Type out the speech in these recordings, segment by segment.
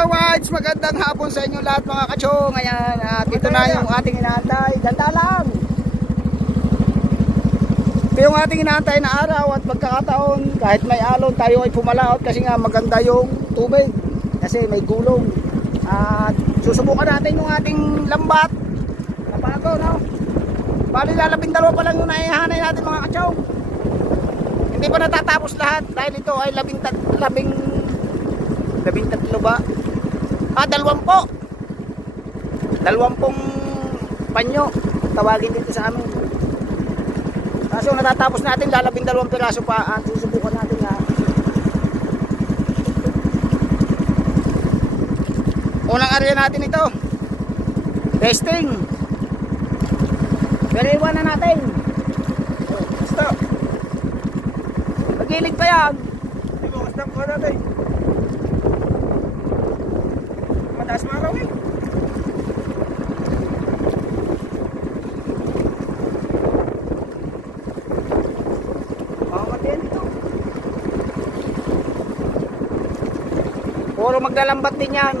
Alright, magandang hapon sa inyo lahat mga kachong. Ayan, at ito na yung ating inaantay. Ganda lang. Ito yung ating inaantay na araw at pagkakataon. Kahit may alon, tayo ay pumalaot kasi nga maganda yung tubig. Kasi may gulong. At susubukan natin yung ating lambat. Nabago, no? Bali, 12 pa lang yung naihanay natin mga kachong. Hindi pa natatapos lahat dahil ito ay 13 ba? 20. 20 panyo tawagin dito sa amin. Kaso natatapos natin, 12 piraso pa at susubukan natin nga. Unang area natin ito. Testing. Pero iwanan natin. Stop. Magilid pa yan. Stop ko natin. Mataas maraw eh. Makamatyan ito. Puro maglalambat din yan.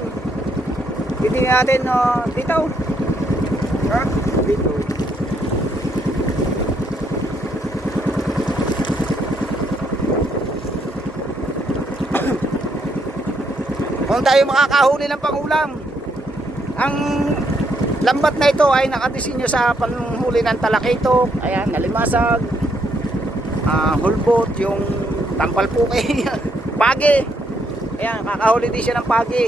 Hindi natin dito. Ha? Dito. Kung tayo makakahuli ng pangulam. Ang lambat na ito ay nakadesinyo sa panghuli ng talakitok, ayan, nalimasag, hulbot, yung tampalpuki, pagi. Ayan, kakahuli din siya ng pagi.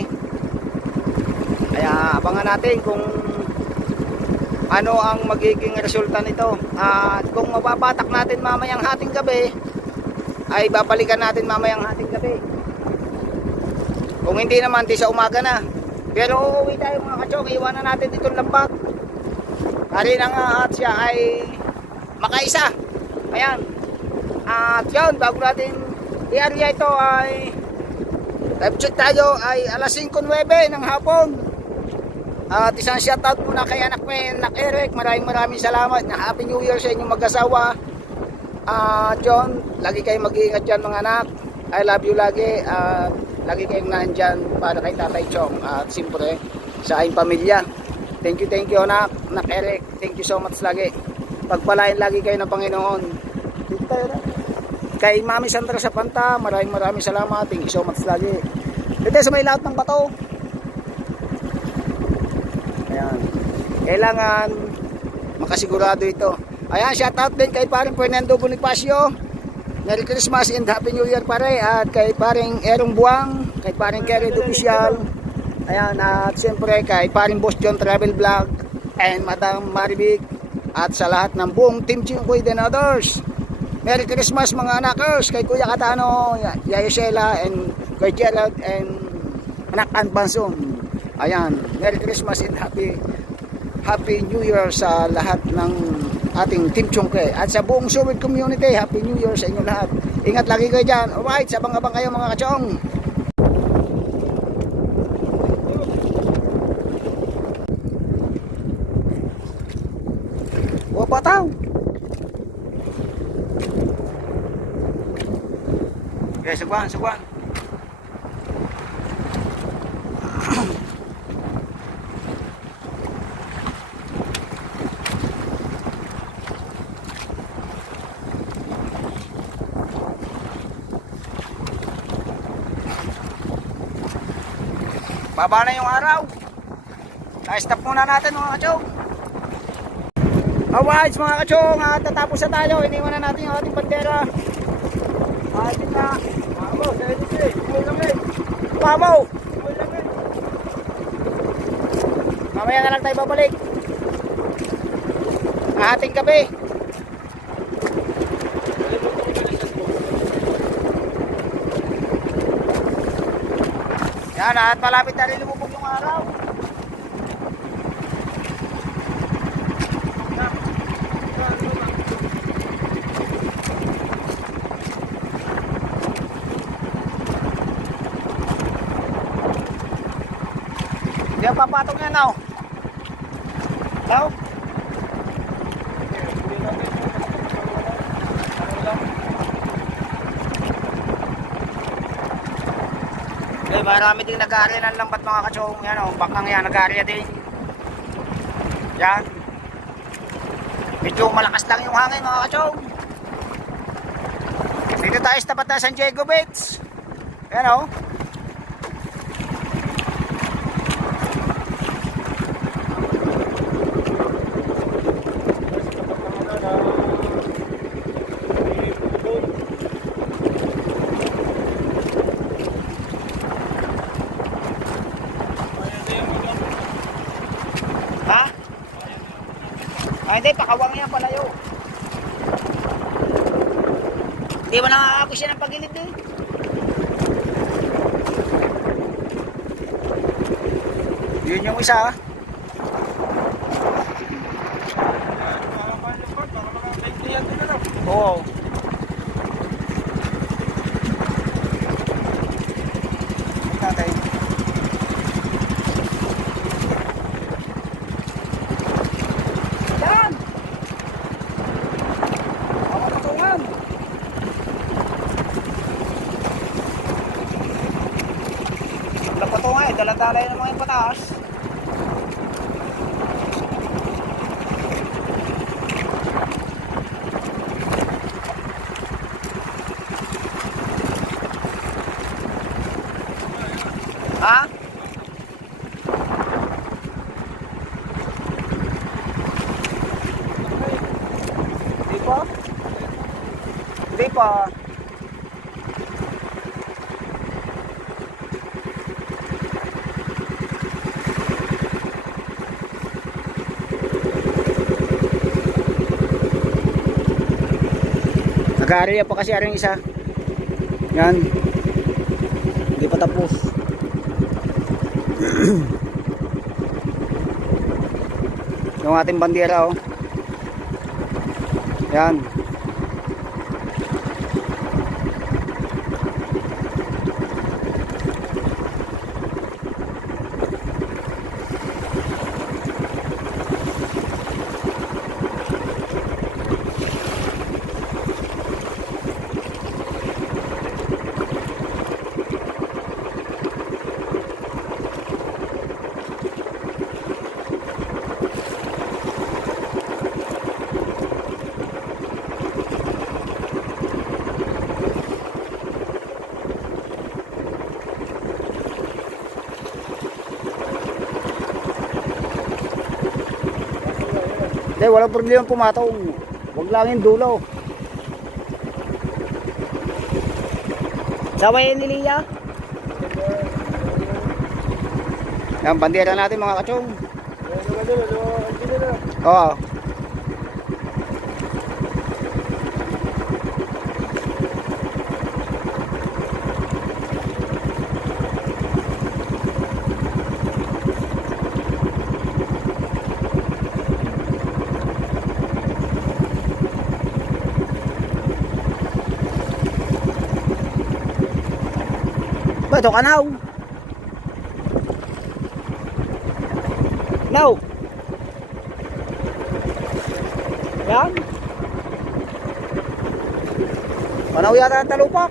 Kaya abangan natin kung ano ang magiging resulta nito. At kung mababatak natin mamayang hating gabi, ay babalikan natin mamayang hating gabi. Kung hindi naman, di sa umaga na. Pero uuwi tayo mga kachong, iwanan natin itong lambat. Hari na nga at siya ay makaisa. Ayan. At yun, bago natin i-area ito ay time check tayo ay alas 5:09 ng hapon. At isang shoutout muna kay anak ko, Nak Eric. Maraming salamat. Happy New Year sa inyong mag-asawa. At yun, lagi kayong mag-iingat dyan mga anak. I love you lagi. Lagi kayong nandyan para kay Tatay Chong at siyempre sa aking pamilya. Thank you anak Eric. Thank you so much lagi. Pagpalain lagi kayo ng Panginoon. Dito tayo na. Kay Mami Sandra sa Panta, maraming salamat. Thank you so much lagi. Dito sa may lahat ng bato. Ayan. Kailangan makasigurado ito. Ayan, shout out din kay paring Fernando Bonifacio. Merry Christmas and Happy New Year pare. At kay paring Erong Buang, kay paring Kerry Official. Ayan, at siyempre kay paring Boss John Travel Vlog and Madam Maribig. At sa lahat ng buong Team Chingkoy and others. Merry Christmas mga anakers. Kay Kuya Katano, Yaya Sheila, and kay Gerald and anak Ann Banson. Ayan, Merry Christmas and Happy New Year sa lahat ng ating Team Chongke at sa buong Suwid community. Happy New Year sa inyo lahat. Ingat lagi kayo dyan. Alright, sabang-abang kayo mga kachong. Wapataw. Okay, sagwan. Baba na yung araw. Stop muna natin mga kachong. Alright mga kachong, tatapos na tayo. Iniwan na natin yung ating bandera. Atin na. Pamaw. Mamaya na lang tayo babalik. Ating gabi. Yan, at malapit na rin lumubog yung araw. Hindi ang papatong yan now. Now? Ay, marami din nag-aarya ng lambat mga kachong. Yan o, bakang yan, nag-aarya din. Yan. Medyo malakas lang yung hangin mga kachong. Dito tayo sa tapat na San Diego Beach. Yan o. Ha? Ah, hindi, pakawang yan palayo. Hindi mo nakakapos siya ng pagilid eh. Yun yung isa. Oo. Tatay. Yan! Ako patungan. Patungan eh, dala-dalay ng mga pataas. Ha? Hindi pa? Hindi pa. Nag-aarya pa kasi aring isa. Yan. Hindi pa tapos. Yung ating bandera oh. Yan. Hindi, walang problema pumatong. Huwag lang yung dulo. Sawayin ni Lia. Yan, bandera natin mga kachong. Oo. Ba, ito ka now. Now. Yan. Panaw yata ang talupak.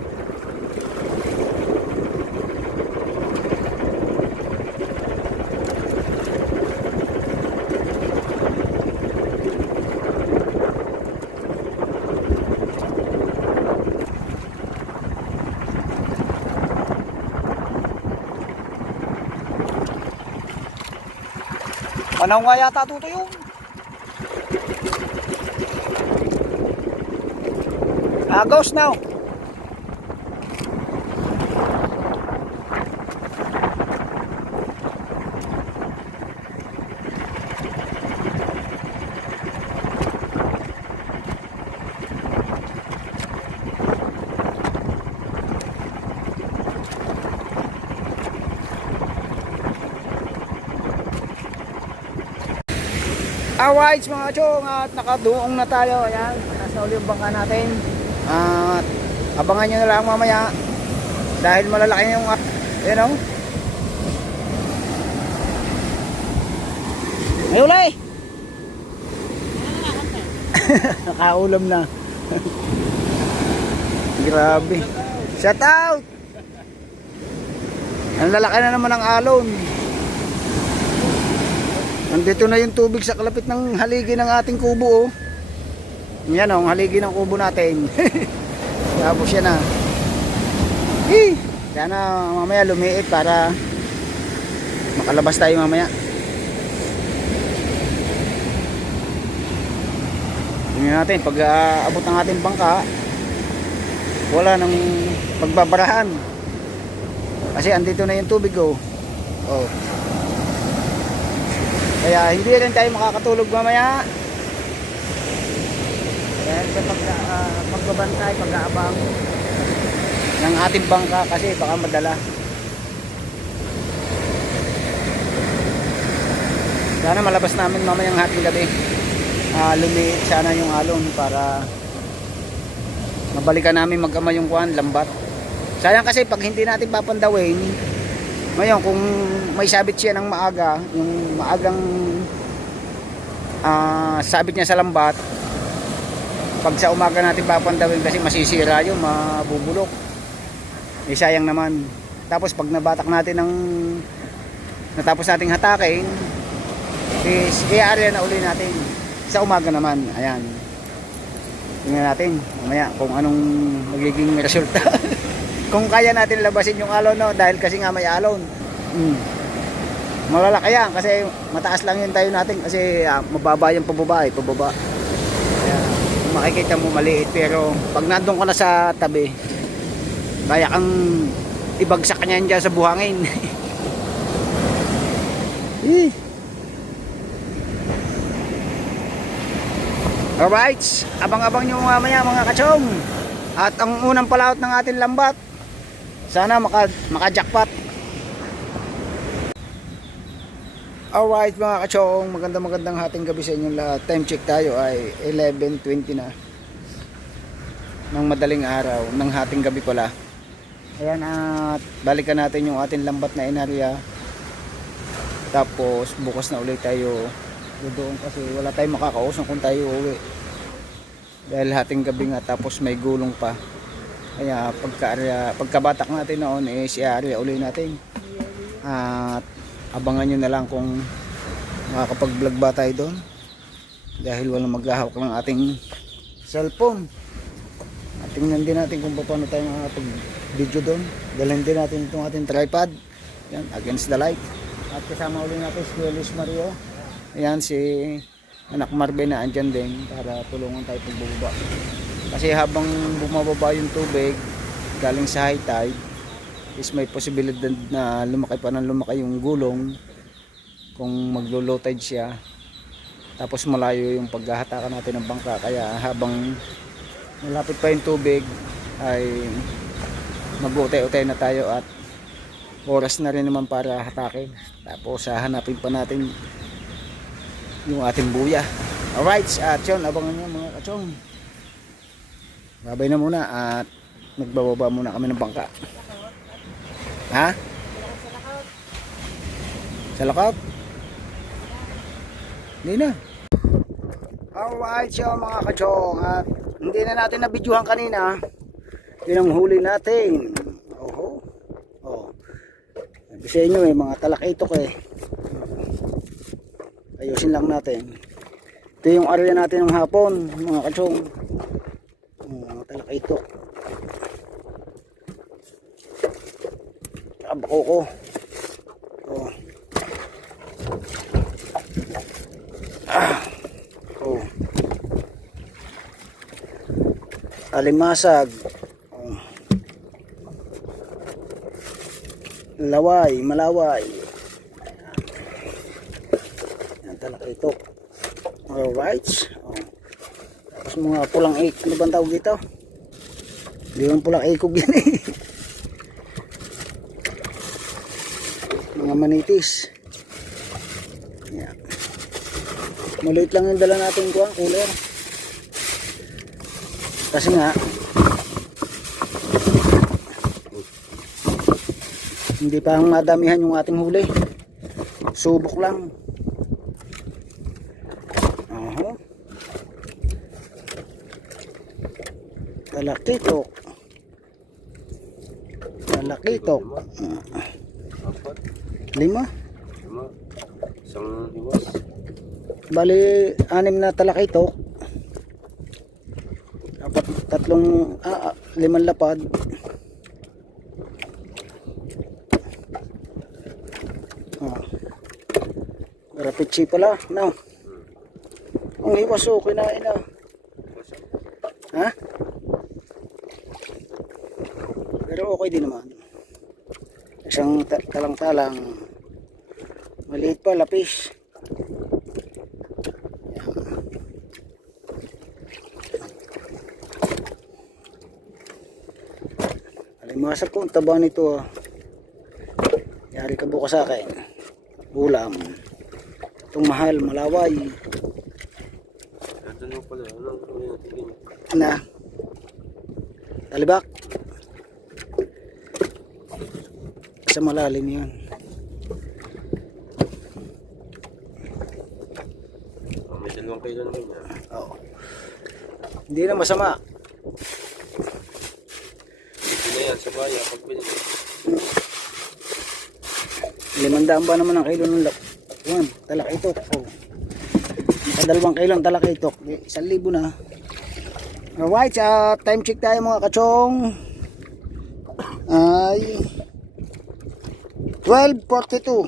Panaw nga yata tutuyo. Agos now. Alright mga chong, at nakaduong na tayo. Ayan, nasa uli yung bangka natin. At abangan nyo na lang mamaya dahil malalaki yung you know. Ay ulay. Nakaulam na. Grabe. Shout out. Ang lalaki na naman ng alon. Nandito na yung tubig sa kalapit ng haligi ng ating kubo, oh. Yan, oh, ang haligi ng kubo natin. Tapos yan na. Sana mamaya lumiit para makalabas tayo mamaya. Tingnan natin pag abot ng ating bangka, wala nang pagbabarahan. Kasi andito na yung tubig, oh. Oh. Kaya hindi rin tayo makakatulog mamaya. Dahil sa pagbabantay, pag-aabang ng ating bangka kasi baka madala. Sana malabas namin mamayang hating gabi. Lumiit sana yung alon para mabalikan namin mag-ama yung kuhan, lambat. Sayang kasi pag hindi natin papandawin, ngayon kung may sabit siya ng maaga, yung maagang sabit niya sa lambat, pag sa umaga natin papandawin kasi masisira yun, mabubulok. Eh sayang naman. Tapos pag nabatak natin ng natapos nating hatakin, is i-area na uli natin sa umaga naman. Ayan, tingnan natin mamaya kung anong magiging resulta. Kung kaya natin labasin yung alon, no? Dahil kasi nga may alon. Malalaki yan kasi mataas lang yung tayo natin kasi mababa yung pababa, pababa. Kaya makikita mo maliit, pero pag nandun ka na sa tabi, kaya kang ibagsak niyan dyan sa buhangin. Alright, abang-abang nyo mamaya mga kachong. At ang unang palaot ng ating lambat, sana maka-jackpot. Alright mga kachong, magandang hating gabi sa inyong lahat. Time check tayo ay 11:20 na ng madaling araw, ng hating gabi pala. Ayan, at balikan natin yung ating lambat na inarya. Tapos bukas na ulit tayo doon kasi wala tayong makakausong kung tayo uwi. Dahil hating gabi nga, tapos may gulong pa. Kaya pagkabatak natin noon si area uli natin. At abangan nyo na lang kung makakapag-vlog ba tayo doon. Dahil walang maghahawak ng ating cellphone. At tingnan din natin kung paano tayo makakapag-video doon. Dalhin din natin itong ating tripod. Yan, against the light. At kasama uli natin si Luis Mario. Ayan, si anak Marvin na andyan din para tulungan tayo pagbababa. Kasi habang bumababa yung tubig galing sa high tide, is may posibilidad na lumaki pa ng lumaki yung gulong kung maglo-low tide siya. Tapos malayo yung paghahatakan natin ng bangka. Kaya habang malapit pa yung tubig ay mag-utay-utay na tayo at oras na rin naman para hatakin. Tapos hahanapin pa natin yung ating buya. Alright, at yun, abangan nyo mga kachong. Babay na muna at nagbababa muna kami ng bangka. Ha? Sa lookout? Hindi na. Alright, so mga kachong, at hindi na natin nabidyohan kanina. Yun ang huli natin. Oho. Oh. Sabi sa inyo mga talakitok ayusin lang natin. Ito yung area natin ng hapon mga kachong. Mga talakitok. Abako ko. Oh. Oh. Alimasag. Oh. Laway, malaway. Yan talakitok. Alright. Oh. Tapos mga pulang ikog. Ano bang tawag dito? Hindi yung pulang ikog yan Mga manitis. Yan. Maliit lang yung dala natin ko, cooler. Kasi nga hindi pa madamihan yung ating huli. Subok lang. Talakitok. Talakitok. Lima. Lima. Isang hiwas. Bali, 6 na talakito. Apat, tatlong, 5 lapad. Rapitsi pala, no? Ang hiwas kinain na. Ha? Pero okay din naman. Isang talang-talang. Maliit pa, lapis. Alimasag ko, ang taba nito. Yari ka bukas sa akin. Ulam. Itong mahal, malaway. Ito nyo pala. Na. Talibak. Sa malalim yan. May 2 kilo naman yan. Oo. Hindi na masama. Hindi na yan sa baya. Pagbili. 500 ba naman ang kilo ng talakitok. Oh. 2 kilong talakitok. 1,000 na. Alright, time check tayo mga kachong. Ay 12:42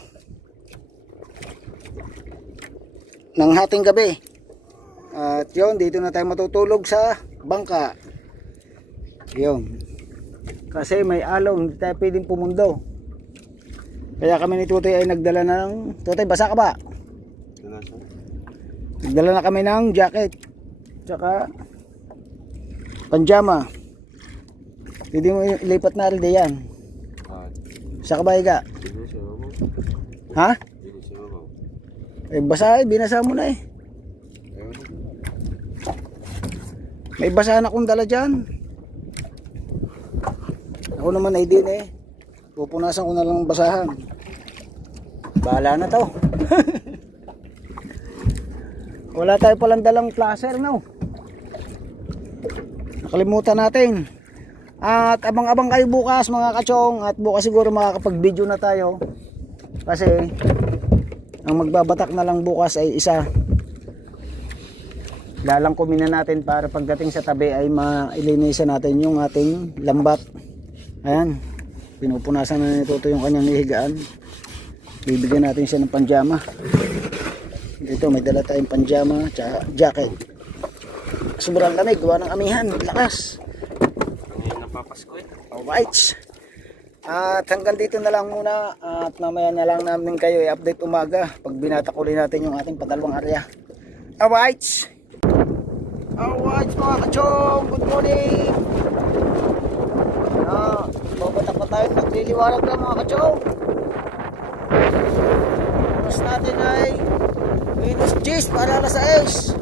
ng hating gabi. At yun, dito na tayo matutulog sa bangka. Yun. Kasi may alaw, hindi tayo pwedeng pumundo. Kaya kami ni Tutoy ay nagdala ng... Tutoy, basa ka ba? Nagdala na kami ng jacket. Tsaka panjama. Pwede mo ilipat na rin yan. Sa kabay ka? Ha? Eh basa eh, binasa mo na eh. May basahan akong dala dyan. Ako naman ay din eh. Pupunasan ko na lang ang basahan. Bahala na to. Wala tayo palang dalang placer, no? Nakalimutan natin. At abang-abang kayo bukas mga kachong. At bukas siguro makakapag-video na tayo. Kasi ang magbabatak na lang bukas ay isa. Lalangkumin na natin para pagdating sa tabi ay mailinisan natin yung ating lambat. Ayan. Pinupunasan na ni Toto yung kanyang higaan. Bibigyan natin siya ng panjama. Dito may dala tayong panjama at jacket. Sobrang lamig, gawa ng amihan, lakas. Ngayon napapasko eh. Alright. At hanggang dito na lang muna. At mamaya na lang namin kayo i-update umaga pag binatak ulit natin yung ating padalawang area. Alright. Alright mga kachong, good morning. Babatak pa tayo, nagliliwanag lang mga kachong. Oras natin ay -10 para alas 6.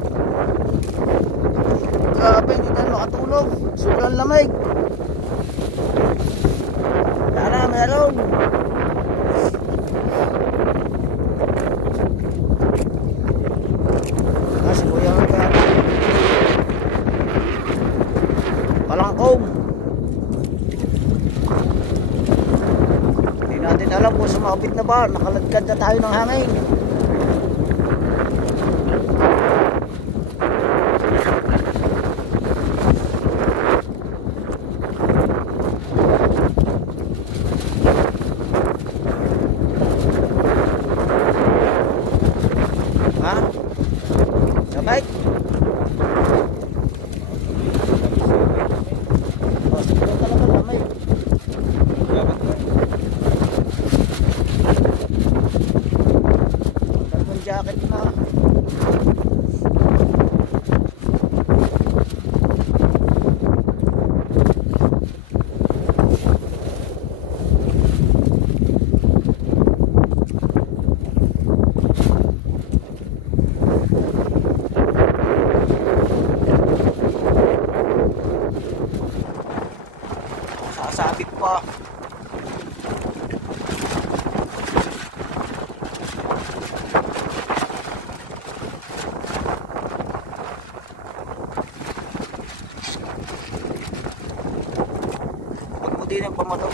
Grabe, hindi tayo makatulog. Sobrang lamig. Sana meron. Si kuya ka palangkong. Hindi natin alam kung sumabit na ba. Nakalagkad na tayo ng hangin. Ha? Sabay? Siguro talaga lamay. Carbon jacket na. Sasabit pa. Huwag mo din ang pamato.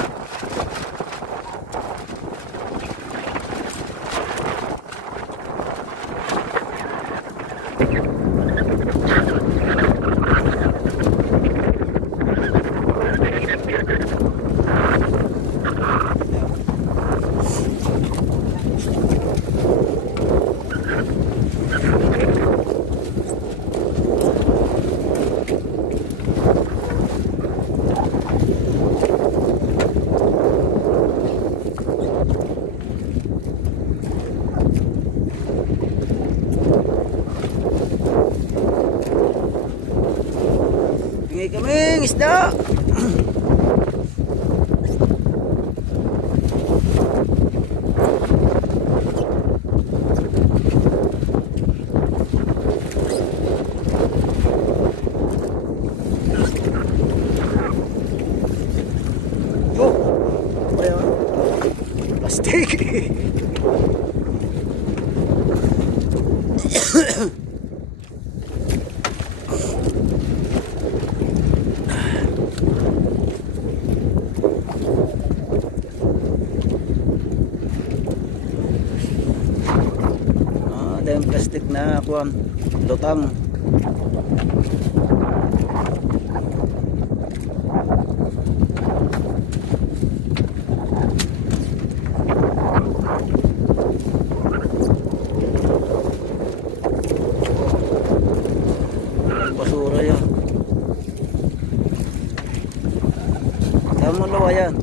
Dahil plastic na kuwan, lutang. Basura yan. Tama lawa yan.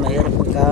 Mahirap pagka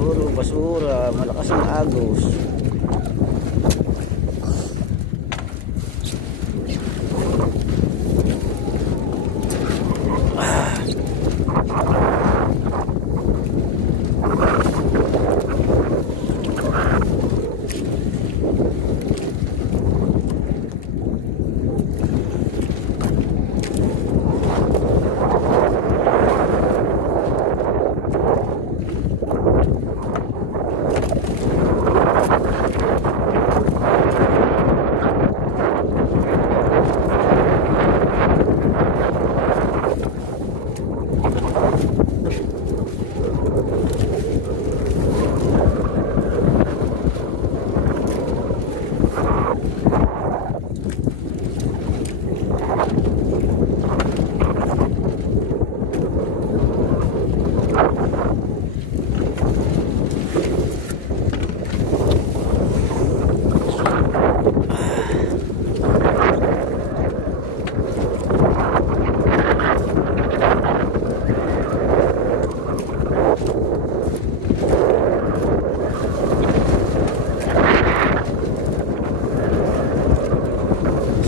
puro basura, malakas ang agos.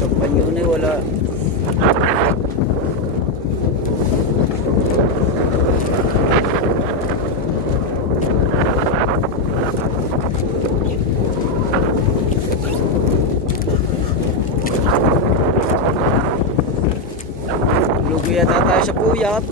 Sa panyo na wala. Lugi yata tayo sa puyat.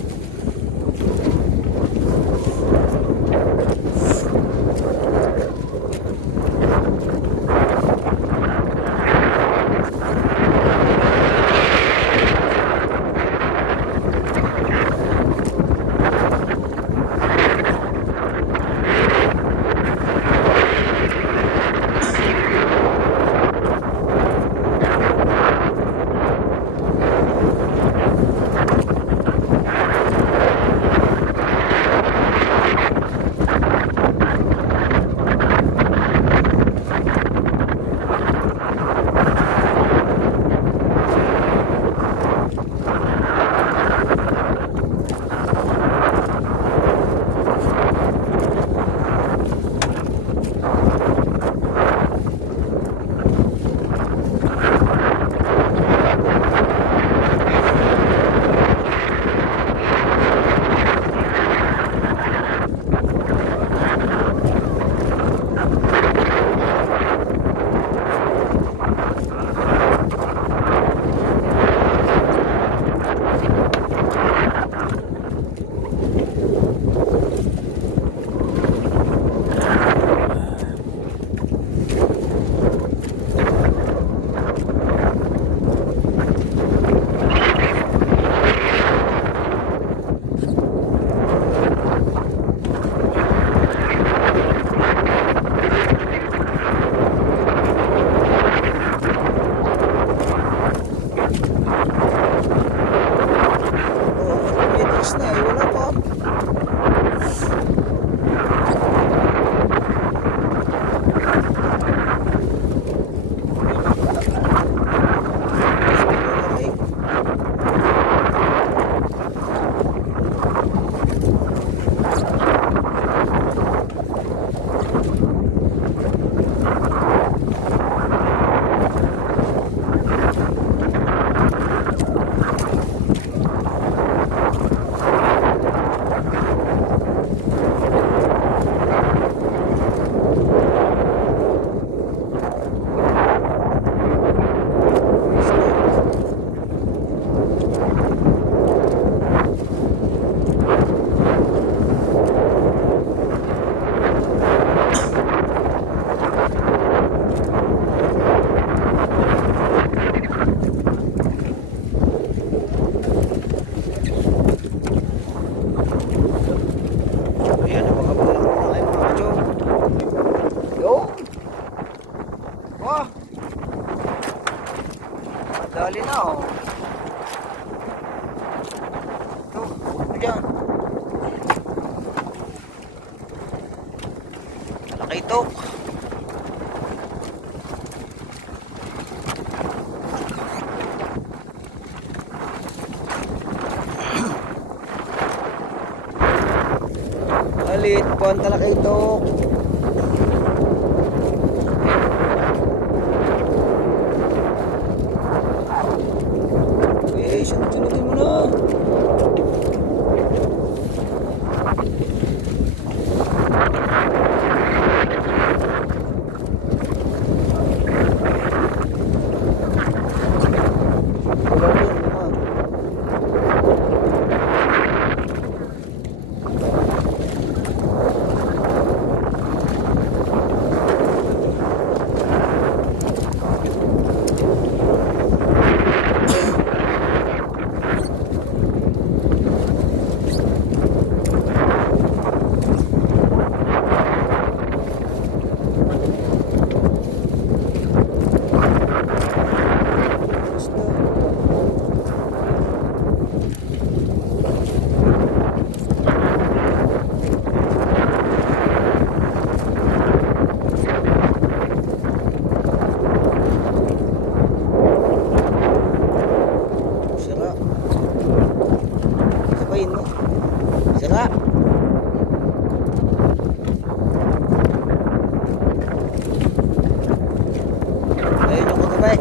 pa. Madali na oh. Ito, huwag dyan. Malaki ito. Alit po ang talaki ito. Eh, sunod-sunodin mo na. Sira. Ayun yung kagabay.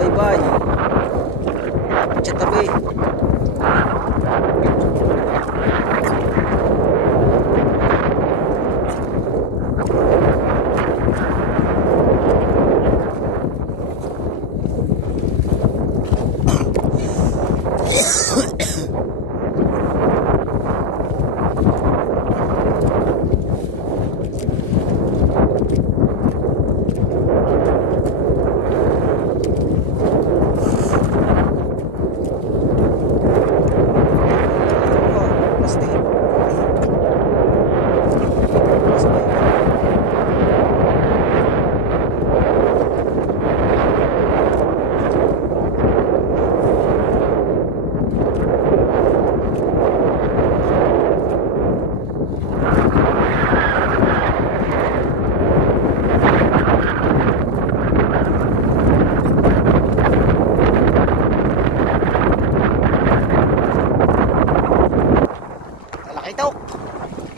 Bye-bye. Sa tabi.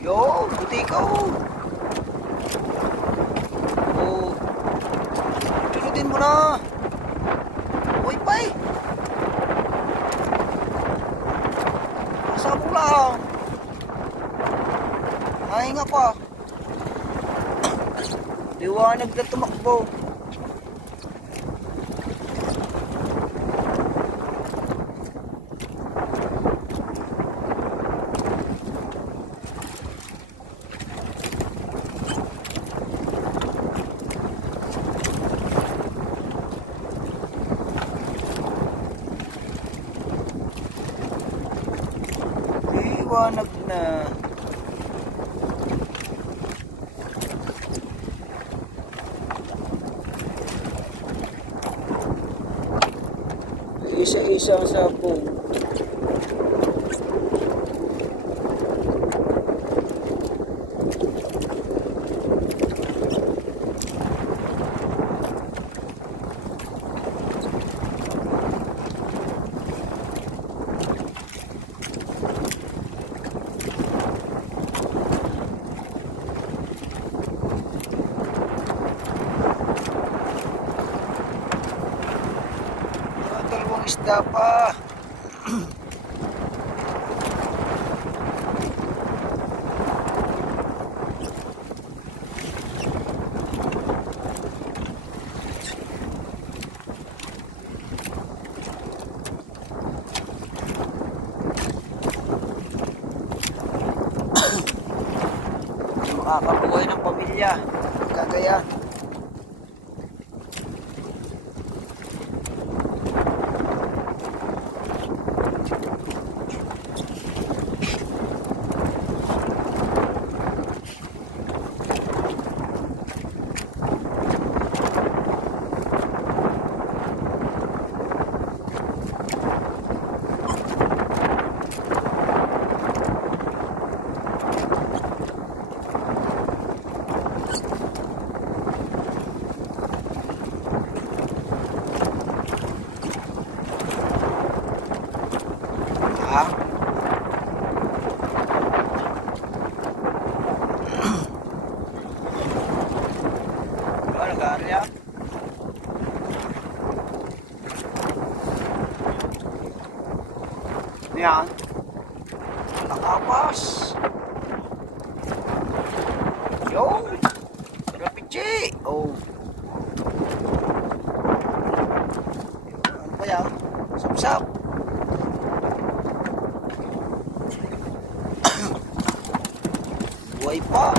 Yo, buti ka oh. Oh. Tunodin mo na. Uy, pay. Sabog lang. Nahinga pa. Liwanag na tumakbo. Liwanag na. isang sabong. Dalawang isda pa. Makakabuhay ng pamilya. Kagaya. Ha? Ano nag-aaral yan? Ano yan? Nakapas. Yo! Rapichi! Oh. Ano ba yan? Sapsap. Buhay pa.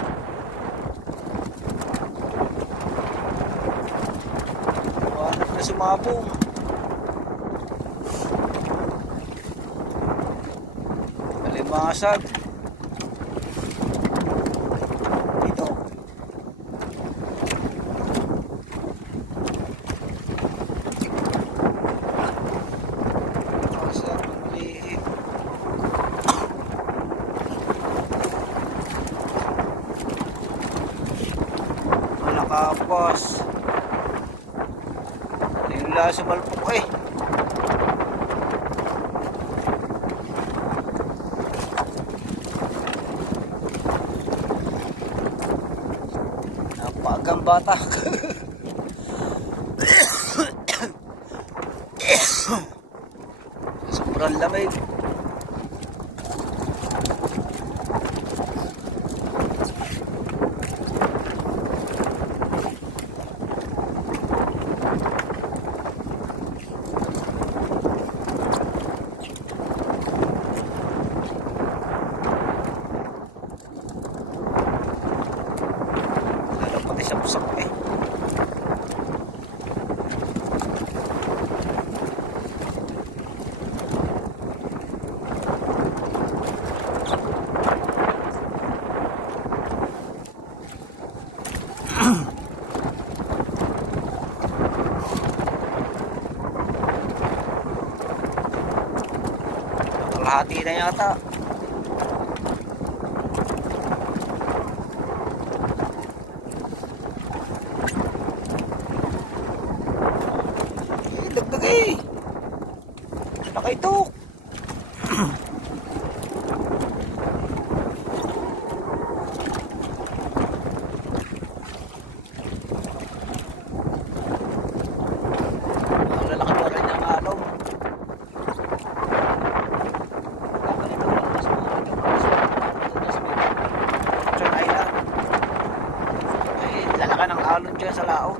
Hanap na sumabong. Kalimasag. Ito. Kalimasag. Maliit. Nakapas. Nila sa malpok eh. Napagang bata. Sobrang lamig. Pati sa pusak eh. Kalahati na yata. Dagdag eh. Nakaitok. Ang lalaki pa rin ang alom. John Island. Ay, lalaki ng alon dyan sa lao.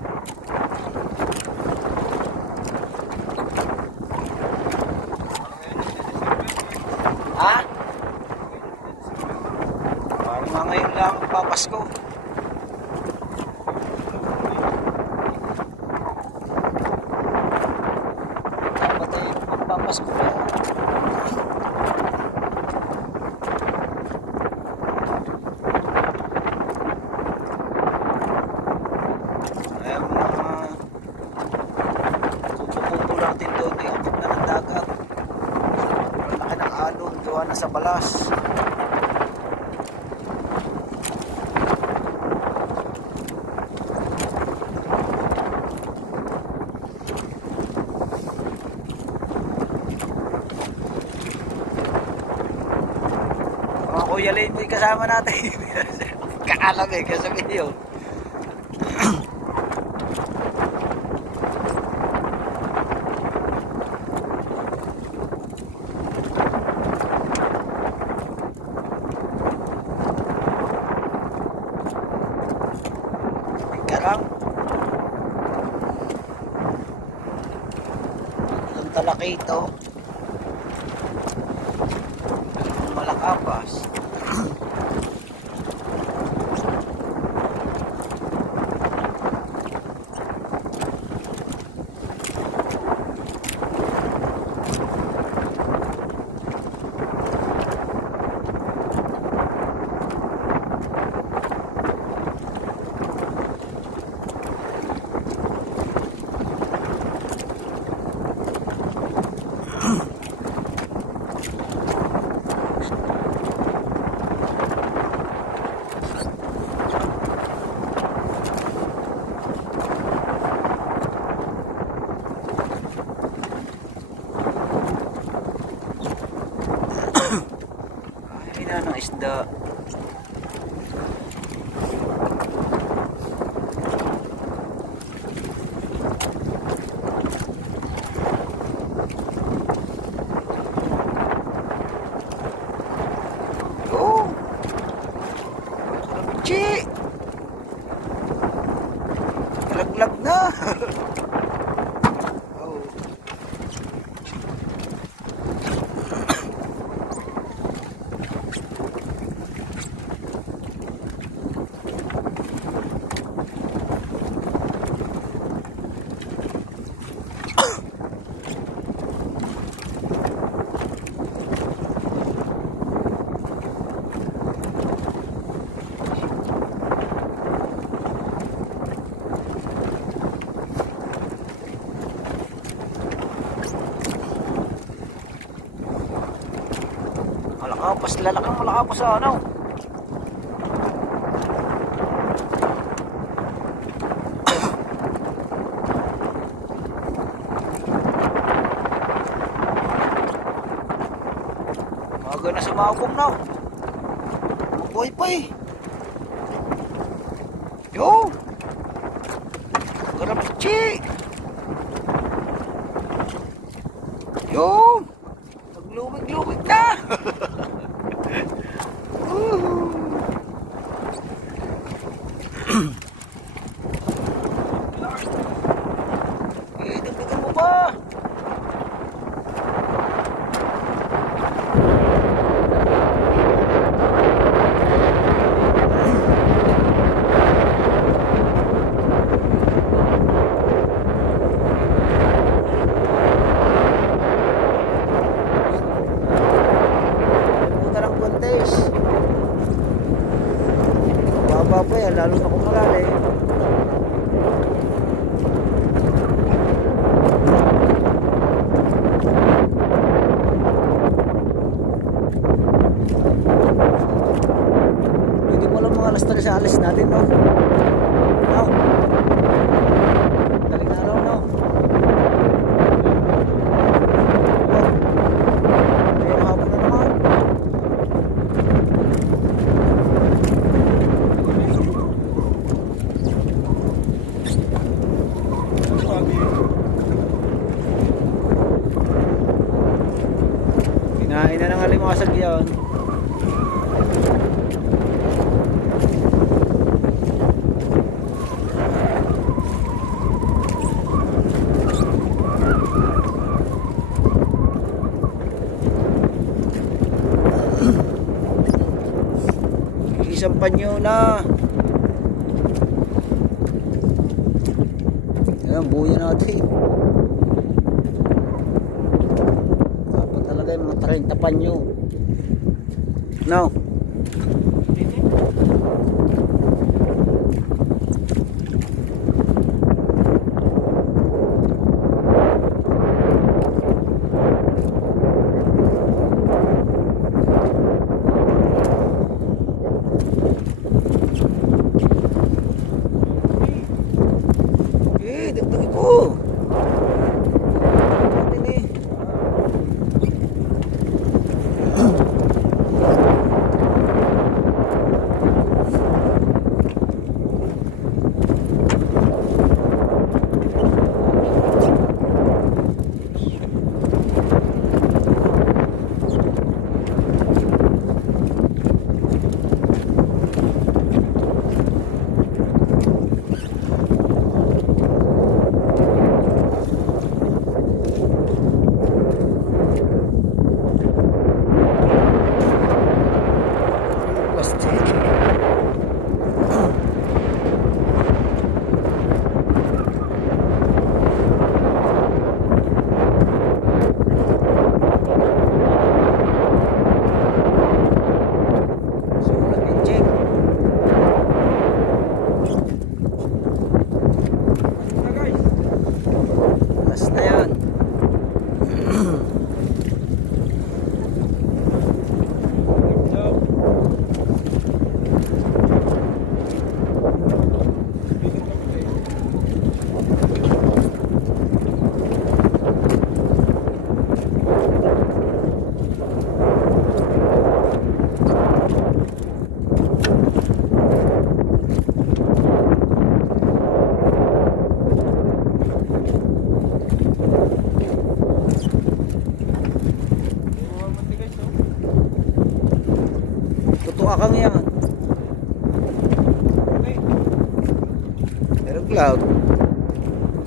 Ha? Parang mga ngayon lang papasko. Dapat ay magpapasko pa. Ayan mga kukupo natin doon ay abot na ng dagat. nasa balas. Mga Kuya Lane mo yung kasama natin. Kaalam eh, kasi video. Karang. Ang talaki ito. Malakapas. Ay na ng isda. Oh! Karabichi! Laglag na! Oh. Malakapas, lalakang malakapas sa ano. Maga na sumabog na. Buhay pa eh. Yo! Karabichi! Yo! Naglumig-lumig na! Eh, dagdagan mo ba? Tarang buntis. Baba pa yan, lalo na kung malalim. Hindi mo lang mga alas 3 sa alis natin, no? No? Daling araw, no? Ayun, hapon na naman. Kinain na ng alimasag yan. Isang panyo na. Ayan, buya natin. Dapat talaga yung mga 30 panyo. No?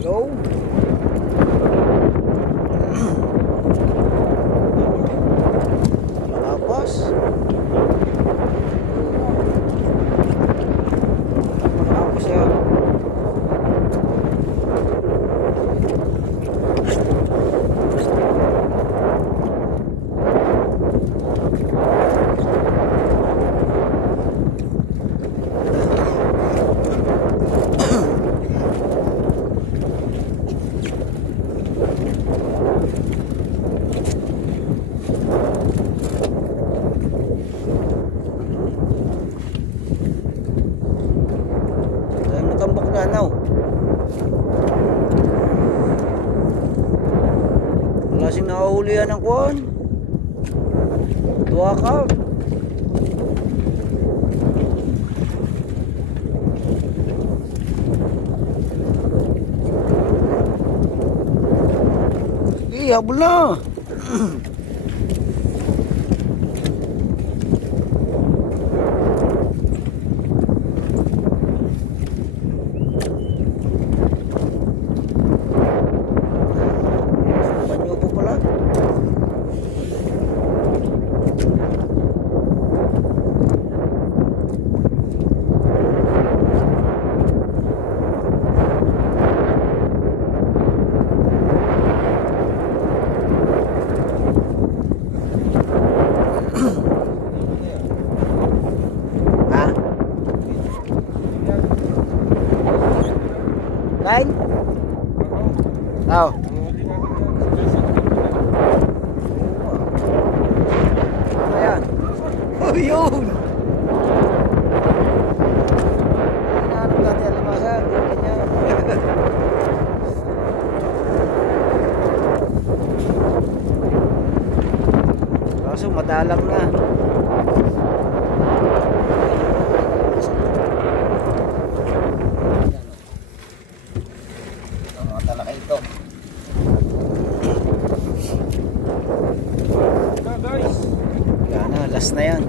Go. Tapos. Tapos yan. Dahil matambok na now. Wala sing nakahulihan ng kuwan. Tuwa ka. Habol na. Banyo po pala. Ha? Kain? Oh. Ayan. Oh, yun. Hinahanap natin ang limasan. Ganyan. Kaso madalang na. Mga talakay ito. Guys. Wala na, last na yan.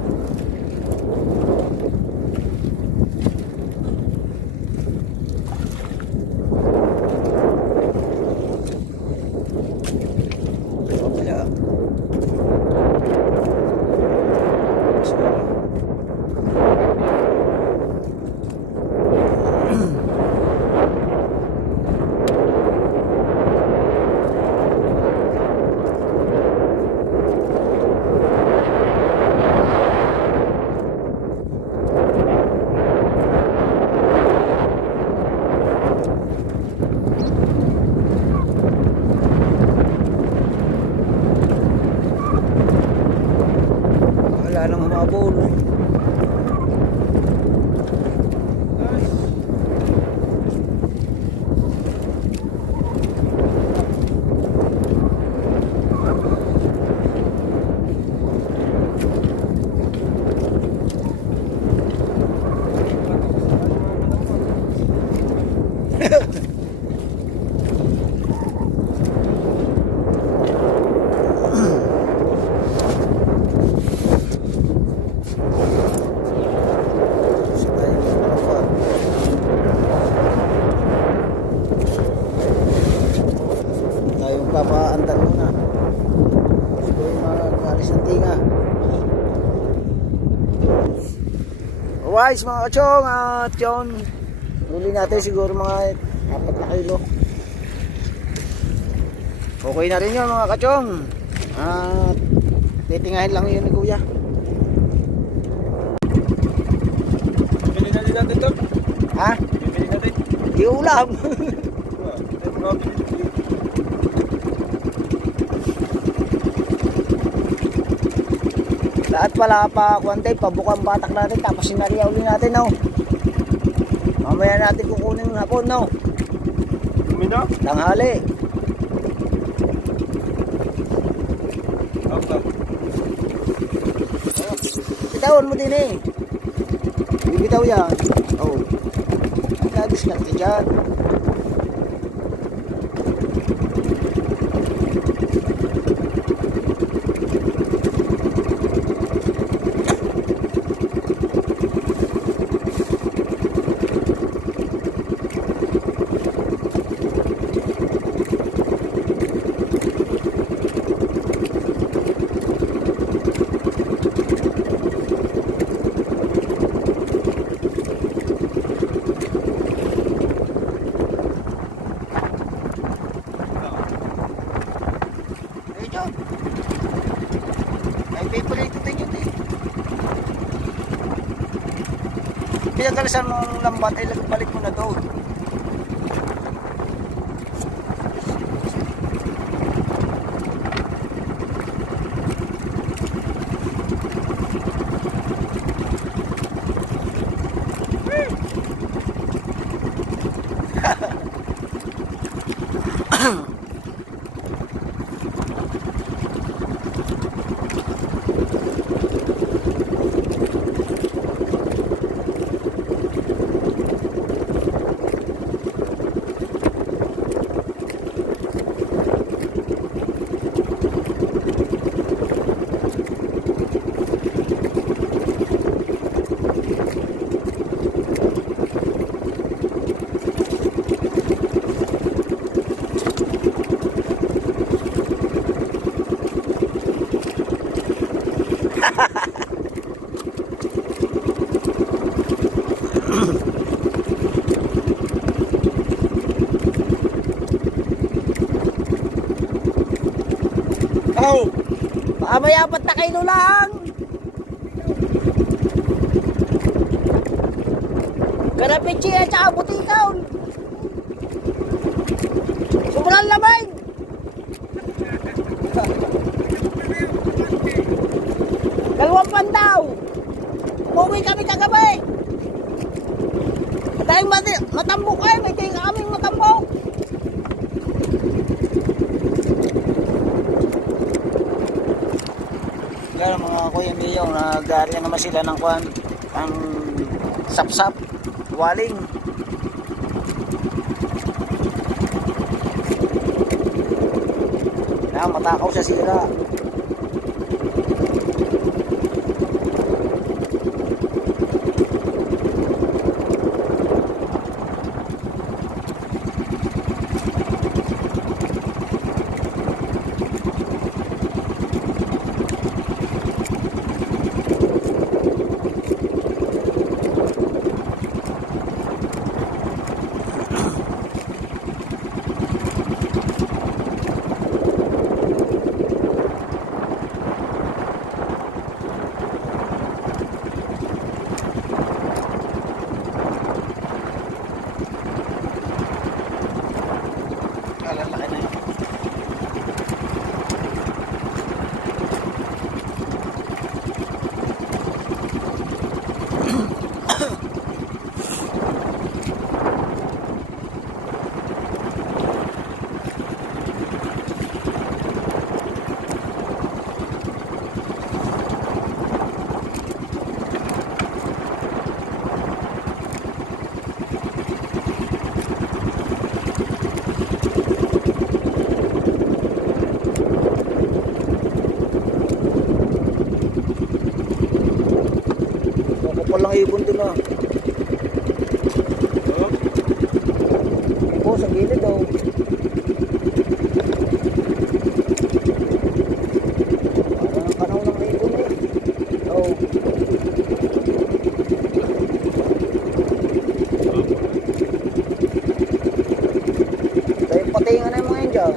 Wala. Wala nang humabol. Tayong papaandan muna. Siguro yung mga alis ng tinga. Alright mga kachong, at yun, huli natin siguro mga 4 na kilo. Okay na rin yun mga kachong. At titingahin lang yun ni kuya. Bibili na din natin ito. Ha? Bibili natin. Di ulam. Ay, mga bibili. Lahat pala pa kuwantay, pabukang batak natin tapos sinariya uli natin, no? Mamaya natin kukunin ng hapon, no? Kumina? Tanghali. Okay. Bitawan mo din eh. Bibitaw yan. Oh. Nag-discount dyan. pinalisan mo ang lambat ay balik mo na doon. Ow! May apat na kilo lang. Karapichi at saka butikaw. Sobrang lamay. Dalawang pandaw. Umuwi kami kagabi. Dahil matambok ay, may tingin kaming matambok. Yan mga kuya Mio, nag-aarya naman sila ng kwan, ang sapsap, waling. Yan, matakaw sa sira. Lalaki na yun. Walang ibon dun ah. Oo, sa gilid daw. Parang kanaw ng ibon eh. Oo. Tayo patingan na yung mga yun dyan.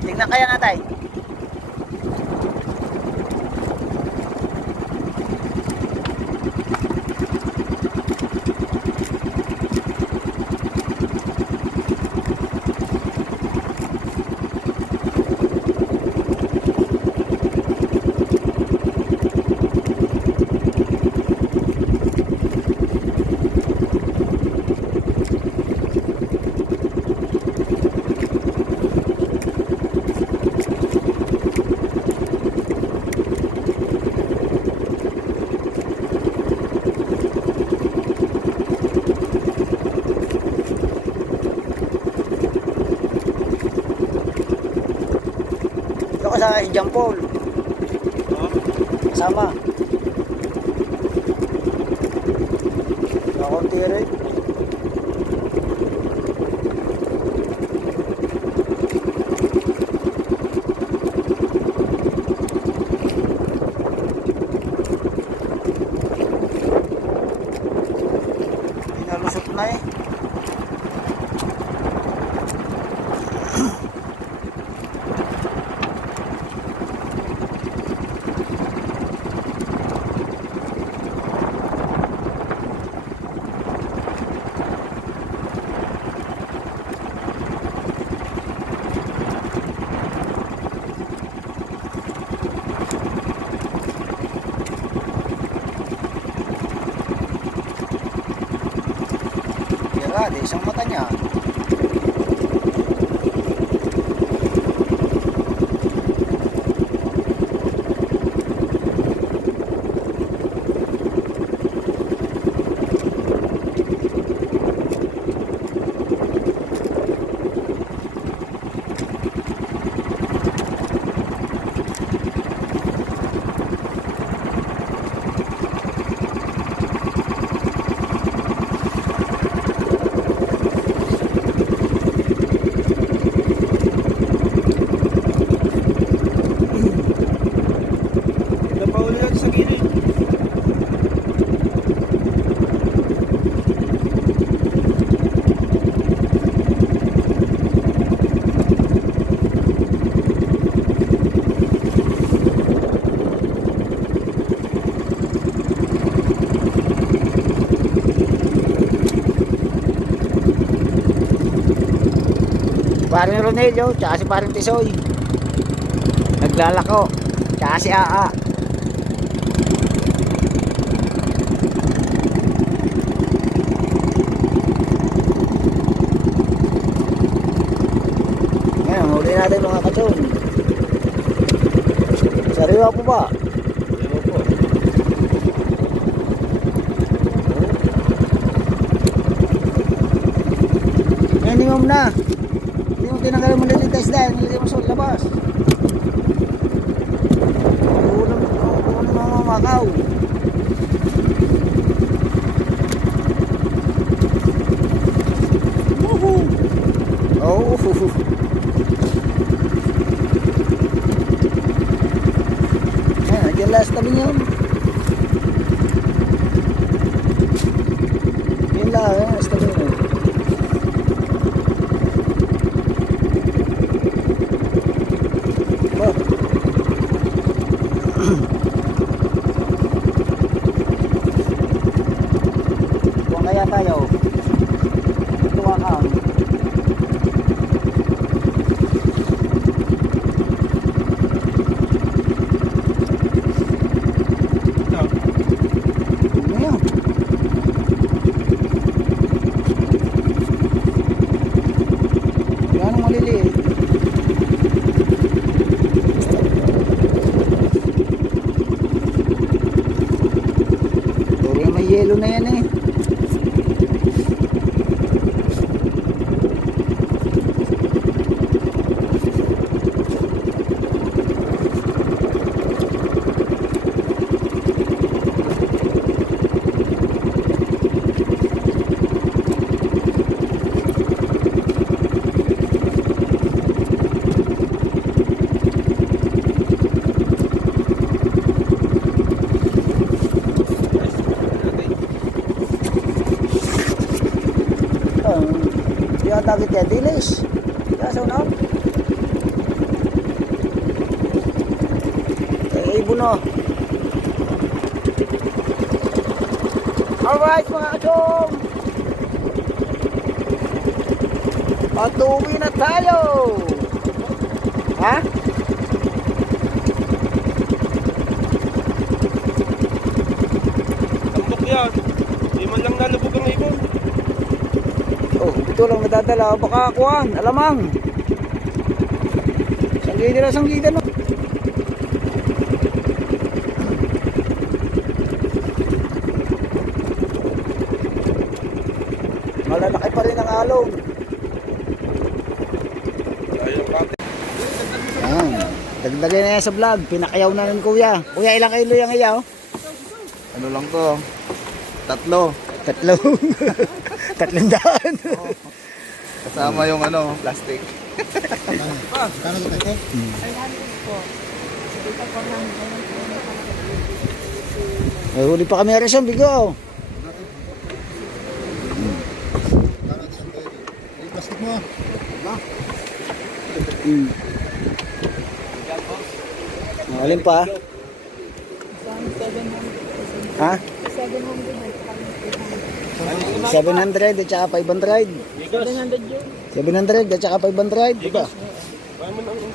Tingnan kaya natay. Ito ka sa John Paul. Kasama. Kakunti rin. Nalusot na eh. Wala, di isang mata niya. Napahuli natin sa gilid. Paring Ronelio, tsaka si paring Tisoy. Naglalako, tsaka si Aa. Ngayon, huli natin mga katsong. Sariwa po ba? Ewan po. Minimum na. Hindi mo tinanggal mo nilitas dahil nilagay mo sa labas. Ulam ng mga makaw. Oh, ayan, nandiyan last tabi niyo. Yun lang, last tabi niyo. Oh. Buwan kaya tayo. Tuwa ka. Ito. Ano? Yan ang maliliit. Puro may yelo na yan eh. Yung target ya dilis. Kaso na. Ay ibo na. Alright mga kachong. Patuwi na tayo. Ha? Tambok yan. Di man lang nalubog ang ibon. Oh, ito lang nadadala. Baka kuhan, alamang. Sanggida na sanggida no. Malalaki pa rin ang along. Ayun, pati. Ayan, dagdagay na yan sa vlog. Pinakayaw na ng kuya. Kuya, ilang kilo yung iyaw? Ano lang to? Tatlo. Tatlo. 300. Kasama yung ano, plastic. May huli pa kami rin bigo. Plastic mo. Alin pa? Ha? 700 at saka 500. 700 at saka 500, diba?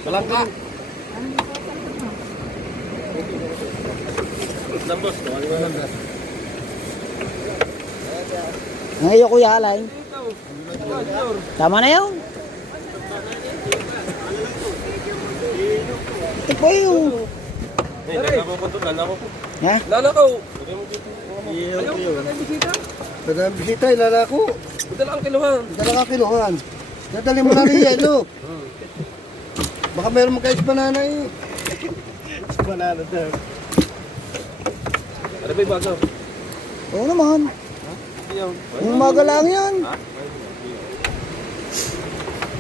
Walang ka. Lambos, Ang iyo kuya, alay. Tama na yun. Ito po yun. Ha? Lalakaw. Dagang bisita, ilalako. Dala ang kiluhan. Dala ka kiluhan. Dadali mo na rin yelo. Baka mayroon magkais banana eh. Banana daw. Ano ba yung bago? Oo naman. Yung umaga lang yan.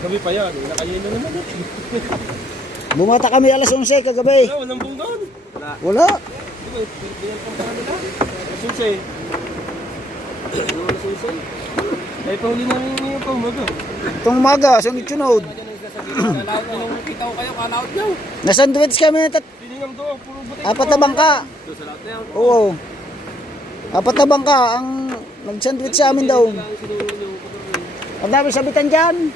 Gabi pa yan. Nakayelo naman. Bumata kami alas 11 kagabi. Wala, walang buong doon. Wala. Binyan pang kanila. Sunsay. Wala sunsay. Ay, pahuli namin yung pamaga. Itong umaga, sunod-sunod. Kalaot nyo nung kita ko kayo, kalaot nyo. Nasandwich kami na Tiningam doon, puro butik. apat na bangka. Doon sa lahat na yan. Oo. Apat na bangka ang nag-sandwich sa amin daw. Ang dami sabitan dyan.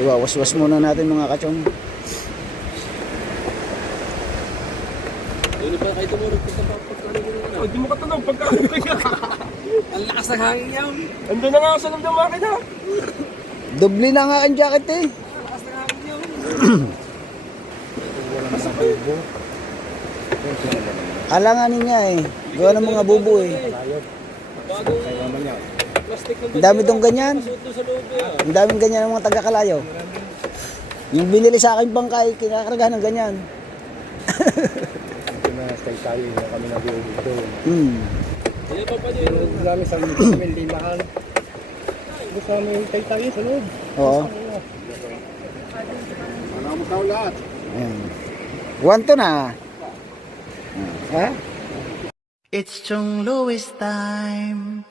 Iwawas-was muna natin mga kachong. Ano ba kayo tumurog pagka pagkalimutan? Hindi mo katunog pagkalimutan. Ang lakas ng hangin yan. Andun na nga ako sa loob ng makina. Doble na nga ang jacket eh. Ang lakas ng hangin yan. Alanganin niya eh. Gawa ng mga bubo eh. Bagong plastic ng Ang dami dong ganyan. suot doon sa loob eh. Ang daming ganyan ng mga taga-Kalayo. Yung binili sa akin bangka eh, kinakargahan ng ganyan. Tayo na kami nag-uubig doon. Kaya pa pa yun. Lalo sa amin, hindi mahal. Gusto kami yung tayo sa loob. Oo. Ano mo tao lahat? Ayan. 1-2 na. Ha? It's Chong Louis time.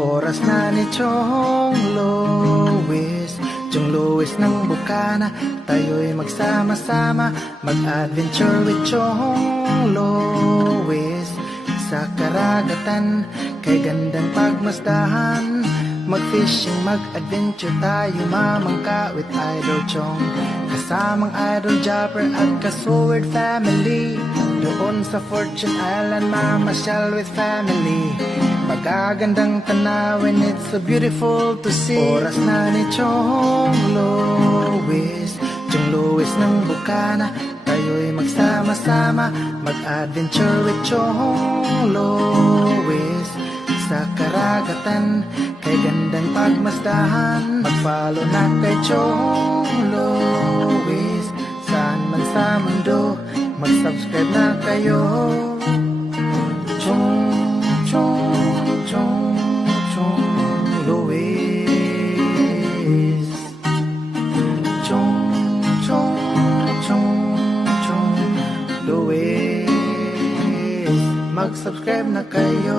Oras na ni Chong Louis, Chong Louis ng Bukana. Tayo'y magsama-sama, mag-adventure with Chong Louis. Sa karagatan, kay gandang pagmasdahan, mag-fishing, mag-adventure tayo, mamangka with Idol Chong. Kasamang Idol Jopper at ka-Sword family. Doon sa Fortune Island, mamasyal with family. Magagandang tanawin, it's so beautiful to see. Oras na ni Chong Louis, Chong Louis ng Bukana. Tayo'y magsama-sama, mag-adventure with Chong Louis. Sa karagatan, kay gandang pagmasdahan, mag-follow na kay Chong Louis. Saan man sa mundo, mag-subscribe na kayo. Chong Louis. Chong Louis. Mag-subscribe na kayo.